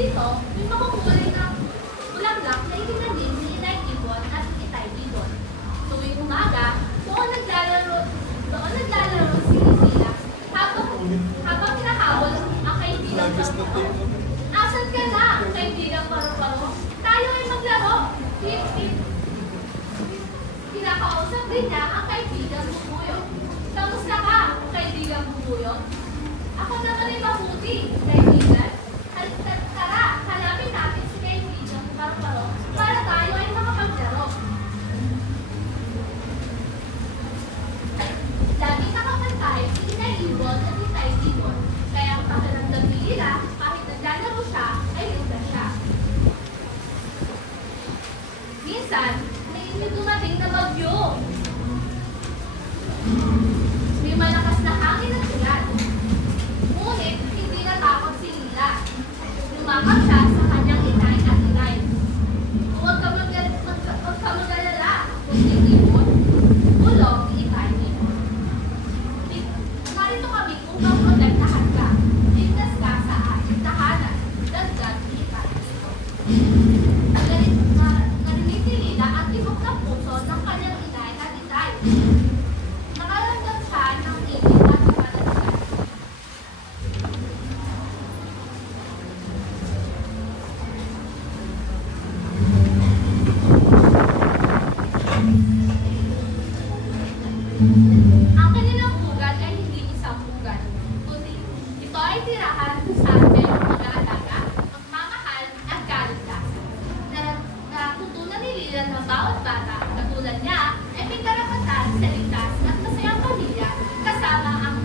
dito, may makukulay na bulaklak na itinanim ni Inay Ibon at Itay Ibon. Tuwing umaga, doon naglalaro si Isila habang hinahabol ang kaibigang paru-paro. Asan ka na, kaibigang paru-paro? Tayo ay maglaro. Kinakausap din niya ang kaibigang bubuyog. Kamusta ka, kaibigang bubuyog? Ako naman ay mabuti, kaibigan. Tara, hanapin natin si kaibigang paru-paro para tayo ay makapaglaro. Lagi nakapantay si Inay Ibon at Itay Ibon, kaya ang pakiramdam ni Ira, kahit naglalaro siya, ay lugas siya. Minsan, may dumating na bagyo. May malakas na hangin at ulan. Ngunit, hindi natakot si Lila. Lumakad siya sa kanyang inay at inay. Huwag ka mag-alala, kundi Ibon. Bulong ni Itay Ibon. Narito kami upang protektahan ka. Ligtas ka sa ating tahanan. Dagdag ni Itay Ibon. Narinig ni Lila ang tibok ng puso ng kanyang inay at itay. Nakaramdam siya ng init at kapanatigan. Ang kanilang pugad ay hindi isang pugad, kundi ito ay tirahan kung saan mayroong mag-aalaga, magmamahal at kaligtasan. Natutunan ni Lila na bawat bata, katulad niya, ay may karapatan sa ligtas at masayang pamilya kasama ang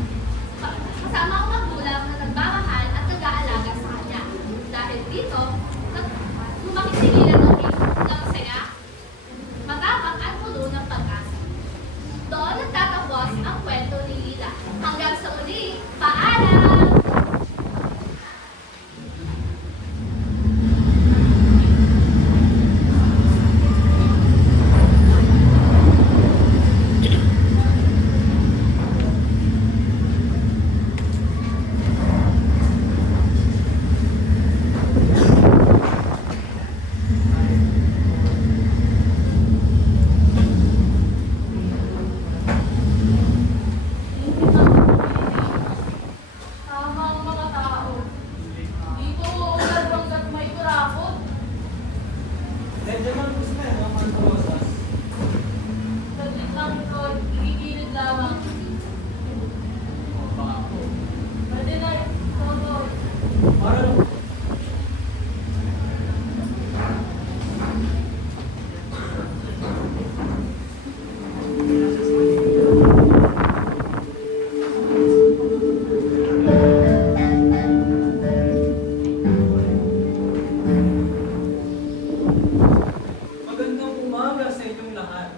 magulang na nagmamahal at nag-aalaga sa kanya. Dahil dito, lumaki si Lila ng saya, matapang at puno ng pag-asa. Doon nagtatapos ang kwento ni Lila. Hanggang sa uli, paalam! Tama ang mga tao. Di ko uulan hanggat may kurakot. Medyo man gusto na yun, mga rosas. Saglit lang ito, igigilid lamang. Pwede na yun, todo. Para lang. Magandang umaga sa inyong lahat.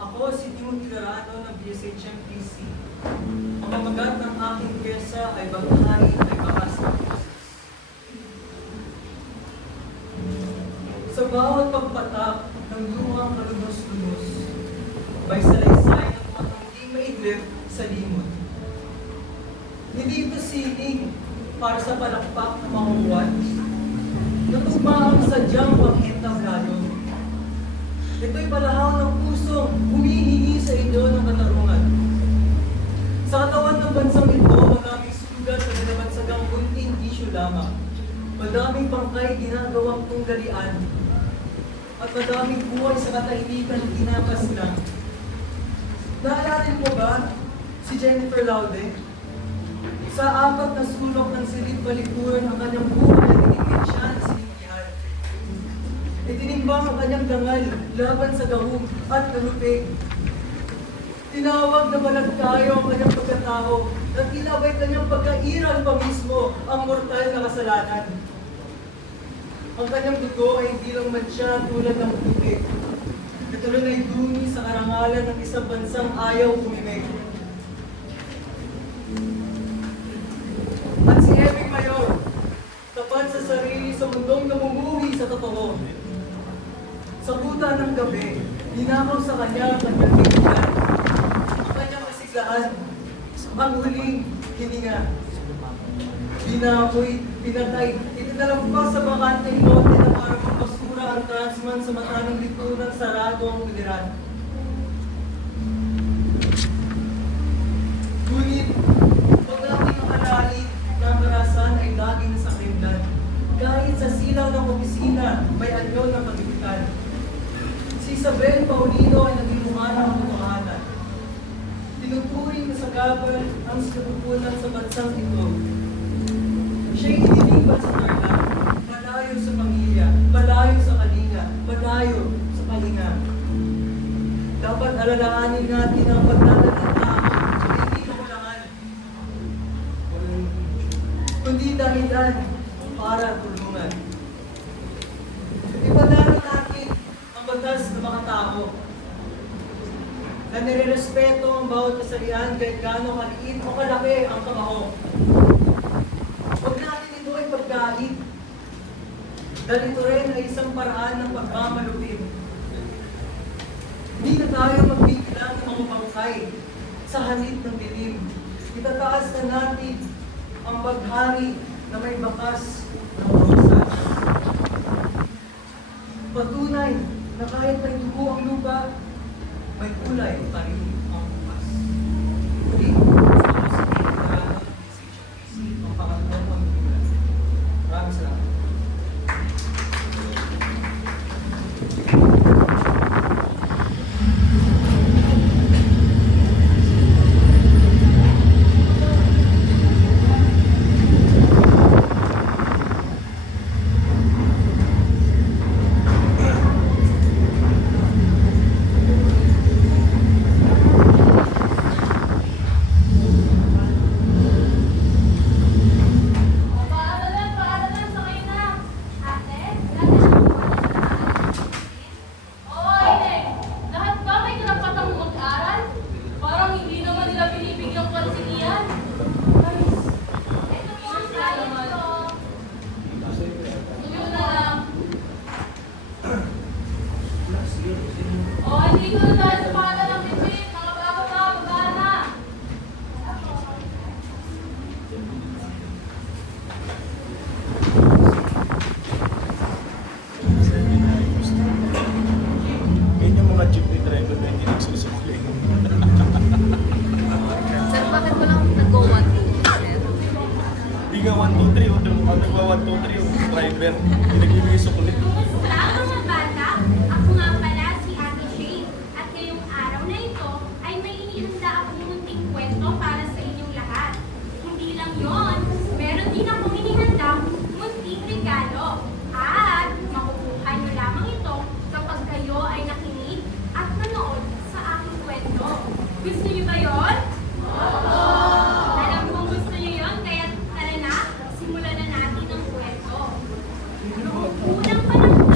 Ako si Timothy Garano ng BSHMPC. Ang mamagat ng aking pyesa ay Baghain ay Bakas ng Boses. Sa bawat pagpatak ng luhang kalubos-lubos, may salaysay ng mga hindi maidlip sa limot. Hindi ito sining para sa palakpak ng mga uwan. Natugma ang sadyang panghintablado. Ito'y palahaw ng pusong humihingi sa inyo ng katarungan. Sa katawan ng bansang ito, maraming sugat na binabansagang bunting issue lamang. Madaming bangkay ginagawang tunggalian. At madaming buhay sa katahimikan tinakas lang. Naalala mo ba si Jennifer Laude? Sa apat na sulok ng silid palikuran ang kanyang buhay at inigit siya na siningkihan. Itinimbang ang kanyang dangal laban sa gahong at kalupig. Tinawag na malagtayo ang kanyang pagkatao at ilabay kanyang pagkairal pa mismo ang mortal na kasalanan. Ang kanyang dugo ay hindi lang mansya tulad ng tubig. Ito rin ay dumi sa karangalan ng isang bansang ayaw umimig. At si Eving Mayor, tapat sa sarili sa mundong namumuhi sa totoo. Sa kuta ng gabi, ninakaw sa kanya ang kanyang kaibigan, ang kanyang kasiglaan, ang huling hininga. Binaboy Pinatay, itinalagpas sa bakanteng lote na para magpasura ang transman sa mata ng litunang sarado ang uliran. Ngunit, pag nating makalali na ang karasan ay laging sa krimlan. Kahit sa silaw ng opisina, may anyo ng pagkikitan. Si Isabel Paulino ay naging mukha ng katotohanan. Tinuturing na sa gabal ang sinupunan sa bansang ito. Siya'y inilipat sa Tarlac, malayo sa pamilya, malayo sa kalinga, malayo sa palinga. Dapat alalahanin natin ang pagdadala ng tao, hindi kakulangan, kundi dahilan para tulungan. Ipadala natin ang batas ng mga tao na nirerespeto ang bawat kasarian kahit gaano kaliit o kalaki ang kabaho. Huwag natin ito ay paggalit. Dahil ito rin ay isang paraan ng pagkamalupit. Hindi na tayo magbibilang ng mga bangkay sa halip ng dilim. Itataas na natin ang baghari na may bakas ng rosas. Patunay na kahit may dugo ang lupa, may kulay pa rin ang bukas. Muli, ang pangatlong pagkukulan. Maraming salamat. Paaralan, sakay na. Ate, wala na siyang Oo, Aine. Lahat ba may karapatang mag-aral? Parang hindi naman nila binibigyang pansin yan. Ito po ang science ko. Yun na lang. Andito na tayo sa pangalan ng Bibit. Mga bata, mag-aral na. Yan yung mga jeep ni driver na hindi nagsusufli. Sir, bakit mo lang nag-go 1, 2, sir? Hindi nga 1, 2, 3. Pag nagwa 1, 2, 3 yung driver, hindi nagbibigay sukli. Kumusta mga bata? Ako nga pala si Ate Shane at ngayong araw na ito ay may inihanda akong munting kwento para sa inyong lahat. Hindi lang yon, meron din akong inihanda munting regalo at makukuha niyo lamang ito kapag kayo ay nakinig at nanood sa aking kwento. Gusto niyo ba yon? Alam kong gusto niyo yon, kaya tara na, simulan na natin ang kwento. Noong unang panahon,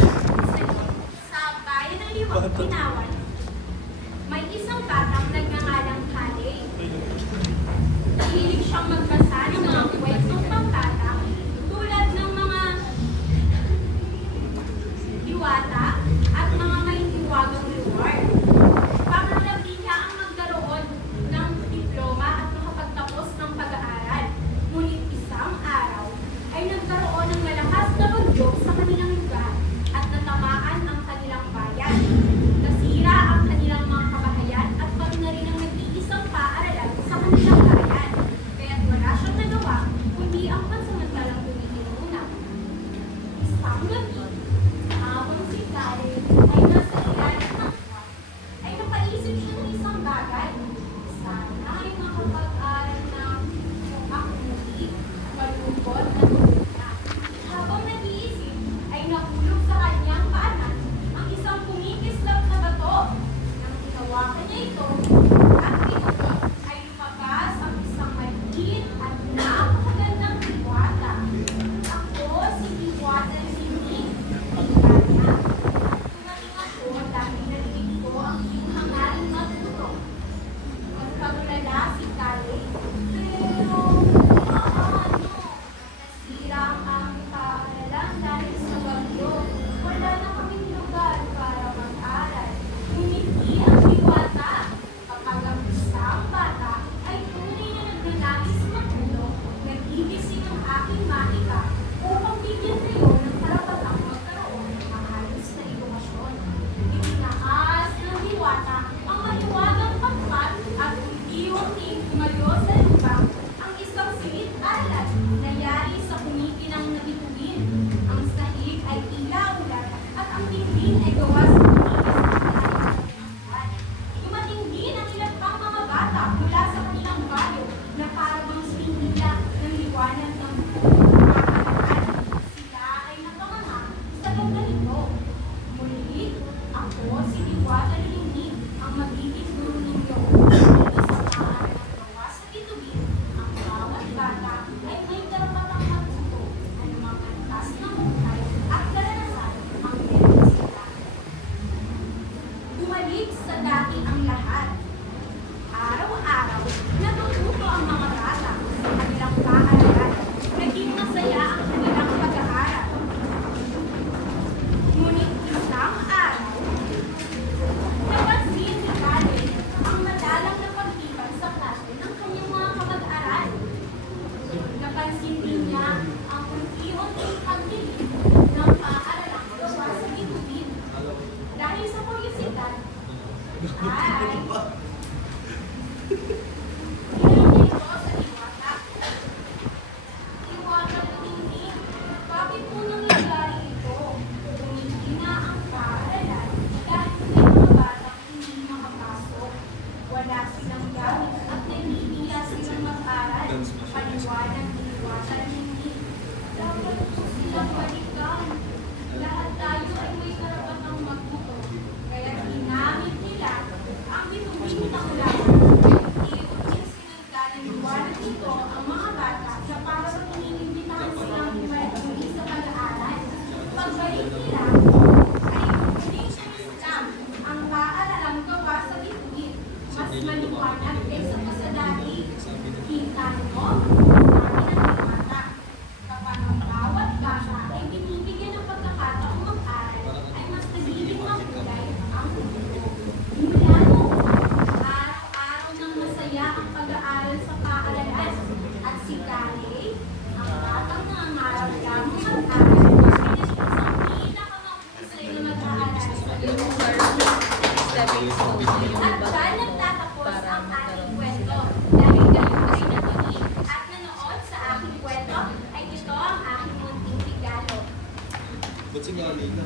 sa bayan ng Liwag, Binawan, may isang batang nagngangalang Kale. Mahilig siyang magbasa ng mga kwentong pambata tulad ng mga diwata at mga may hiwagang lugar. Pangarap din niya ang magkaroon ng diploma at makapagtapos ng pag-aaral. Ngunit isang araw ay nagkaroon ng malakas na bagyo sa kanilang lugar at natamaan ang kanilang bayan. Nasira ang kanilang mga kabahayan at pati na rin ang nag-iisang paaralan sa kanilang bayan. Kaya't wala siyang nagawa kundi ang pansamantalang tumitinuna. Isang gabi, habang si Kale ay nasa ilalim ng kwan, ay napaisip siya ng isang bagay. Sana ay makapag-aral ng makulit, malungkot at maganda. Habang nag-iisip, ay nahulog sa kanyang paanan ang isang kumikislap na bato. Nang hinawakan niya ito, at ito ay lumabas ang isang maliit at napakagandang diwata. Ako si Diwata Sinig. palad na yari sa kumikinang na bituin. Ang sahig ay tila ulan at ang dingding ay gawa sa dumating din ang ilang pang mga bata mula sa kanilang bayo na parang sinila ng liwanag ng sila ay napanganga sa ganda nito. Muli, ako si Diwata Lulingin, ang magiging guro ninyo. Dito sa maaari ng gawa sa bituin, ang bawat bata ay may karapatang matuto ng mga antas ng buhay at karanasan ang meron sila. Bumalik sa dati ang lahat. Araw-araw, natututo ang mga bata sa kanilang paaralan. Naging masaya ang kanilang pag-aaral. Ngunit isang araw, napansin ni Karen ang madalang na pagtipan sa klase ng kanyang mga kamag-aral. Napansin din niya ang unti-unting pagdilim ng paaralang gawa sa bituin. Dahil sa kuryusidad, ay tinanong ito sa Diwata. Diwata Lulingin, bakit po nangyayari ito? Humihina ang paaralan dahil may mga batang hindi makapasok. Wala silang gamit at nahihiya silang mag-aral. Paliwanag ni Diwata Lulingin. Dapat po silang balikan. Lahat tayo ay may karapatang magtuto. Kaya ginamit nila ang bituin na ulawan. Iutin sinagda ng liwanag nito ang mga bata na para sa pinilimbitahan silang muli sa pag-aaral. Pagbalik nila, ay muling Islam ang paaralang gawa sa bituin. Mas maliwanag kaysa pa sa dati. Kita mo, sabi ng Diwata. Kapag ang bawat bata ay binibigyan ng pagkakataong mag-aral, ay mas nagiging makulay ang mundo. Mula noon, araw-araw nang masaya ang pag-aaral sa paaralan. At si Kale, ang batang nangangarap lamang mag-aral, ay naging isang pinakamahusay na mag-aaral sa Yung stepping stone na yung at iba dyan nagtatapos para ang aking magkaroon. kwento. Dahil kayo ay nakinig at nanood sa aking kwento, ay ito ang aking munting regalo. Ba't si Gali na?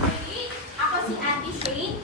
Muli, ako si Auntie Shane